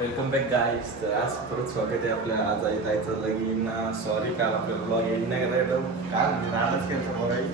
Welcome back guys. तर आज परत स्वागत आहे आपल्या आज आई जायचं लगीन. सॉरी काल आपल्याला ब्लॉग एंड नाही करायला काल नानाच केलं बघाई.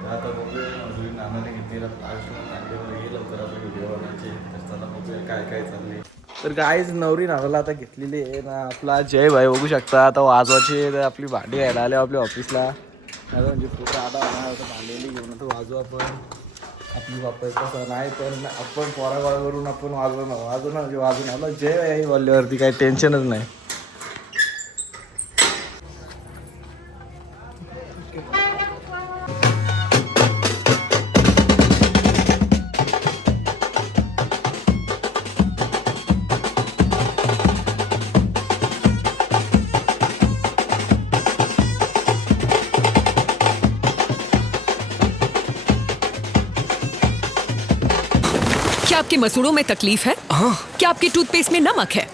तर आता बघूया अजून नानाने घेतलेला आयुष्यमान सांगितलं ये लवकर आपले व्हिडिओ बनवायचे. तर चला बघूया काय काय चालले. तर गाईज नवरी नानाला आता घेतलेली आहे ना. आपला जय भाई बघू शकता आता वाजवायची आपली भांडी घ्यायला आले आपल्या ऑफिसला. आता म्हणजे पुढे आता भांडलेली घेऊन आता वाजू आपण आपली बाप्पा कसं नाही तर आपण पोरागोळा करून आपण वाजवणं म्हणजे वाजून आलं जय आई बोलल्यावरती काही टेन्शनच नाही. क्या आपके मसूड़ों में तकलीफ है? हाँ। क्या आपके टूथपेस्ट में नमक है?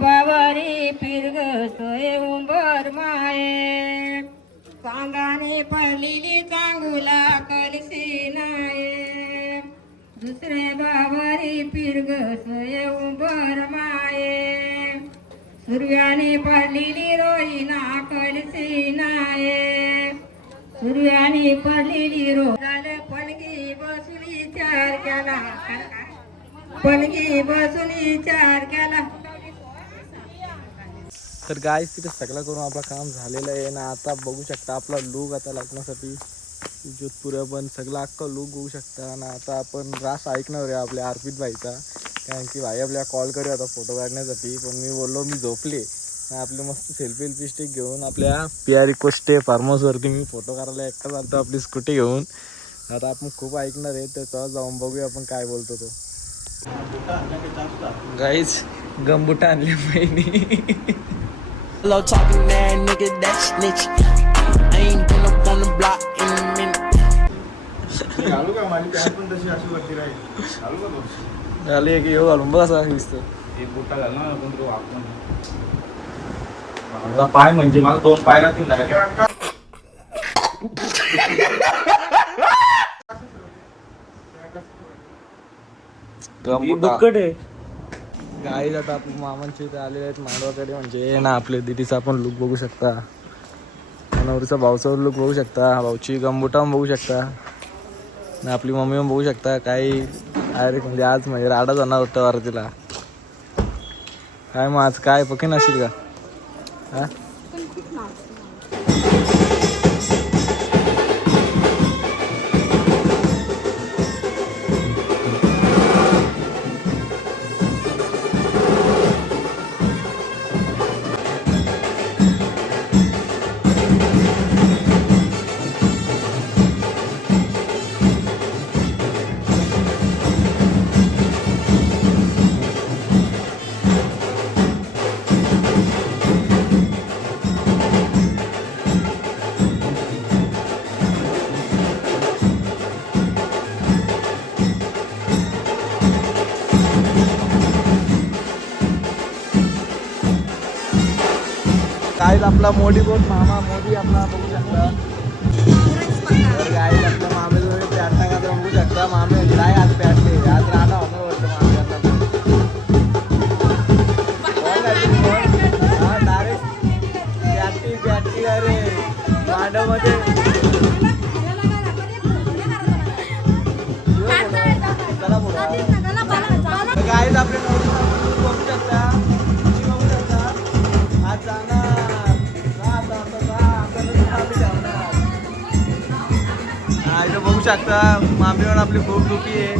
बाबारी पिरग सोय उंबर माये सांगाने पडलेली चांगुला कलसी नाये दुसरे बाबारी पिरग सोय उंबर माये सूर्याने पडलेली रोईना कलसी नाये सूर्याने पडलेली रो झालं पलगी बसून विचार केला पलगी बसून विचार केला. तर गाईज तिथे सगळं करून आपलं काम झालेलं आहे ना. आता बघू शकता आपला लूक आता लग्नासाठी जोधपुऱ्या पण सगळं अख्खा लूक बघू शकता ना. आता आपण रास ऐकणार आहे आपल्या अर्पित भाईचा कारण की भाई आपल्याला कॉल करूया आता फोटो काढण्यासाठी. पण मी बोललो मी झोपले ना. आपले मस्त सेल्फी स्टिक घेऊन आपल्या PR रिक्वेस्ट फार्म हाऊसवरती मी फोटो काढायला एकटा चालतो आपली स्कूटी घेऊन. आता आपण खूप ऐकणार आहे तर चला जाऊन बघूया आपण काय बोलतो तो. गाईज गंबुटा आणली बहिणी. Low talking that nigga that snitch. I ain't been up on the block in a minute. घालू का माझी पॅन्ट पण तशी अशी वरती राहील. घालू का तो? घालूया की हो घालून बघ असा दिसतं. एक बुट्टा घाल ना आपण तो आपण माझा पाय म्हणजे मला 2 पाय राहतील दुक्कट आहे. गाई आता आपण मामांचे इथे आलेले आहेत मांडवाकडे म्हणजे ना आपल्या दिदीचा आपण लुक बघू शकता, नवरीचा भाऊचा लुक बघू शकता, भाऊची गंबुटा बघू शकता आणि आपली मम्मी पण बघू शकता. काही डायरेक्ट म्हणजे आज म्हणजे राडा जाणार होता वारतीला. काय मग आज काय पक्की नसेल का? हा गाईज आपला मोदी बोट मामा मोदी आपला बघू शकता. तर गाईज आपल्या मामेजवळ पॅटना का बघू शकता. मामे काय आज पॅटले आज राहणार होणार वाटतं मामे डायरेक्ट पॅटी अरे मांडव मध्ये चला पुढे गाईज आपले बघू शकता बघू शकता आज जाणार इथं बघू शकता मामीवर आपली खूप दुखी आहे.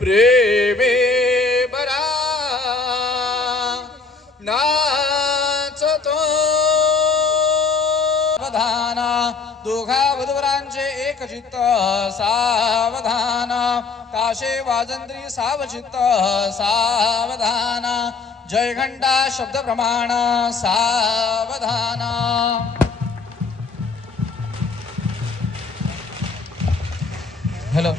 प्रेमे बरा नाचतो सावधान दोघा वधूवरांचे एक चित्त सावधान काशे वाजंत्री सावचित्त सावधान जय घंटा शब्द प्रमाण सावधान. हॅलो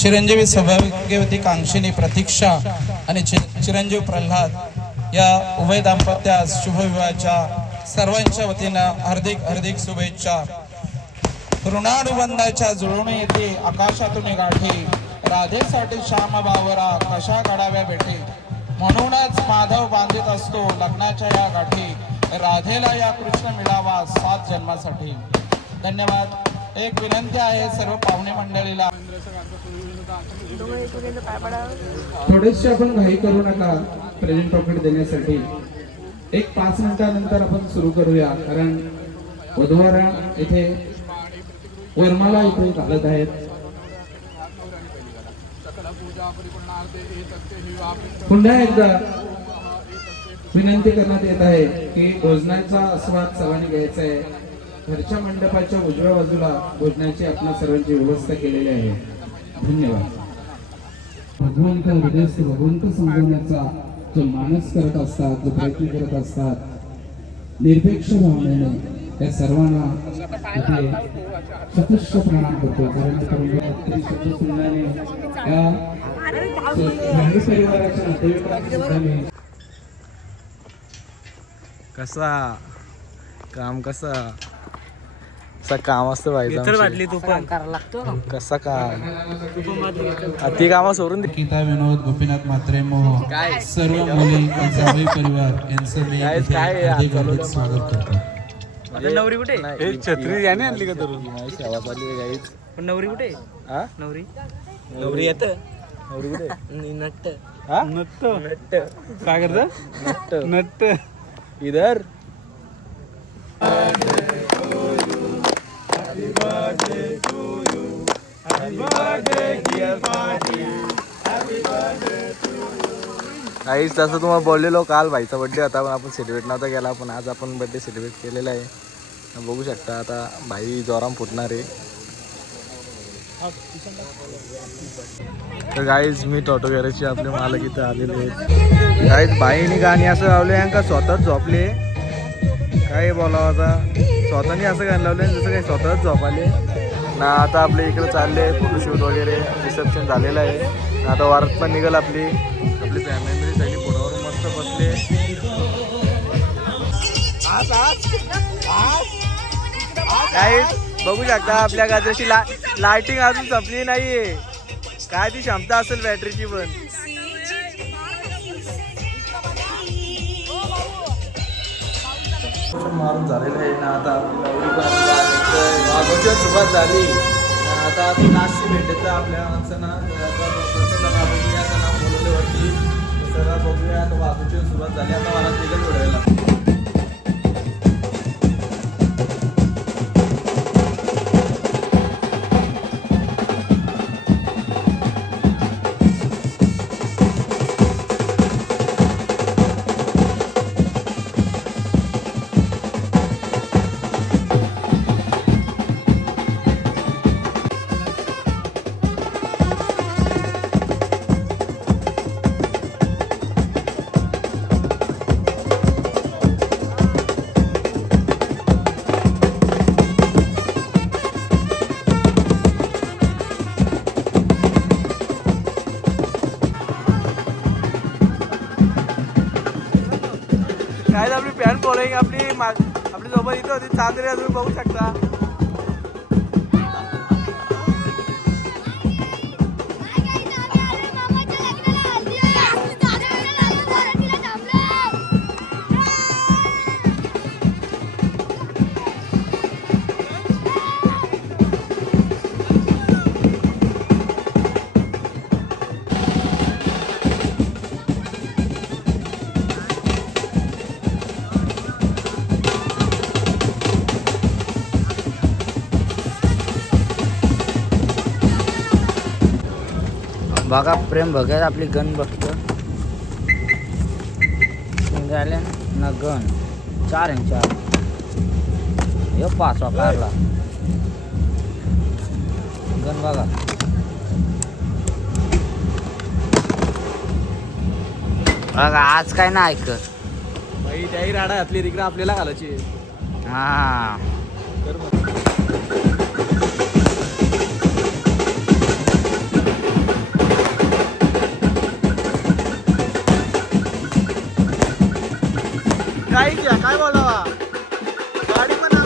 चिरंजीवी सौभाग्यवती कांक्षिणी प्रतीक्षा आणि चिरंजीव प्रल्हाद या उभय दाम्पत्यास शुभविवाहाच्या सर्वांच्या वतीनं हार्दिक शुभेच्छा. ऋणानुबंधाच्या जुळवणी येते आकाशातून गाठी राधेसाठी श्याम बावरा कशा काढाव्या भेटी म्हणूनच माधव बांधित असतो लग्नाच्या या गाठी राधेला या कृष्ण मिळावा 7 जन्मासाठी. धन्यवाद. एक विनंती आहे सर्व पाहुणे मंडळीला, थोडेसे आपण घाई करू नका प्रेझेंट पॉकेट देण्यासाठी. एक 5 मिनिटानंतर आपण सुरू करूया, कारण वधूवरा इथे वरमाला इथे घालत आहेत. पुन्हा एकदा विनंती करण्यात येत आहे की भोजनाचा आस्वाद सर्वांनी घ्यायचा आहे. घरच्या मंडपाच्या उजव्या बाजूला भोजनाची आपण सर्वांची व्यवस्था केलेली आहे. धन्यवाद. भगवंत हृदयस्थ भगवंत समजवण्याचा जो मानस करत असतात, जो प्रयत्न करत असतात, निरपेक्ष भावनेने त्या सर्वांना इथे चतुष्ट प्रणाम करतो. कारण शतस्नाने या गांधी परिवाराच्या नातेवाईकांची सुद्धा मी कसा काम कसा काम असतं व्हायचं कसा काम ती कामा सोडून दे. गीता विनोद गोपीनाथ म्हात्रे मोह सर्व मुली जावई परिवार यांचं मी इथे हार्दिक स्वागत करतो. नवरी कुठे छत्री याने आणली का धरून सेवा चालली गाईच. पण नवरी कुठे हा नवरी नवरी येत नवरी कुठे नट्ट हा नट्ट नट्ट काय करत नट्ट नट्ट इधर काहीच तसं तुम्हाला बोललेलो काल भाईचा बर्थडे होता, पण आपण सेलिब्रेट नव्हता केला, पण आज आपण बर्थडे सेलिब्रेट केलेला आहे. बघू शकता आता भाई जोराम फुटणार आहे. तर गाईज मी टॉटो गॅरेजचे आपले मालक इथं आलेले आहेत. गाईज बाईने गाणी असं लावले का स्वतःच झोपले, काय बोलावं आता, स्वतःनी असं गाणं लावले जसं काही स्वतःच झोप आले ना. आता आपले इकडे चालले फोटोशूट वगैरे, रिसेप्शन झालेलं आहे. आता वारात पण निघाल आपली फॅमिली सगळी पुढावर मस्त बसले. गाईज बघू शकता आपल्या गाजराची लाइटिंग अजून संपली नाहीये. काय ती क्षमता असेल बॅटरीची पण. मारून झालेलं आहे ना. आता वाघोच्या सुरुवात झाली. आता नाश्ती भेटत आपल्या माणसांना बघूया त्यांना बोलवल्यावरती सगळं बघूया. आता वाघोची सुरुवात झाली. आता मला निघेल थोड्याला. काय आपली फॅन फॉलोईंग आपली सोबत इथं होती चांदरी, तुम्ही बघू शकता. बघा प्रेम बघायला आपली गण बघतो निघाले ना गण 4 आणि 4 हे 5 वापरला गण बघा. बघा आज काय नाही ऐकत भाई त्याही राडा घातली तिकडे आपल्याला घालायची. हा काय घ्या काय बोलावा गाडी पण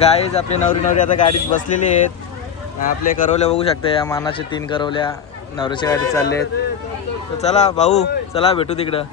गाईज आपली नवरी आता गाडीत बसलेली आहेत. आपले करवल्या बघू शकता, या मानाचे 3 करवल्या नवरीच्या गाडीत चालले आहेत. तर चला भाऊ, चला भेटू तिकडं.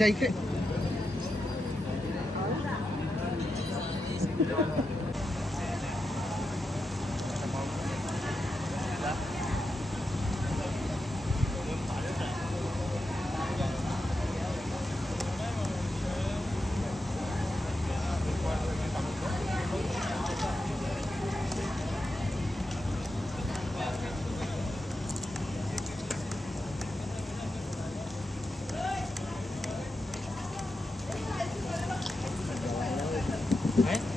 याच्या इकडे है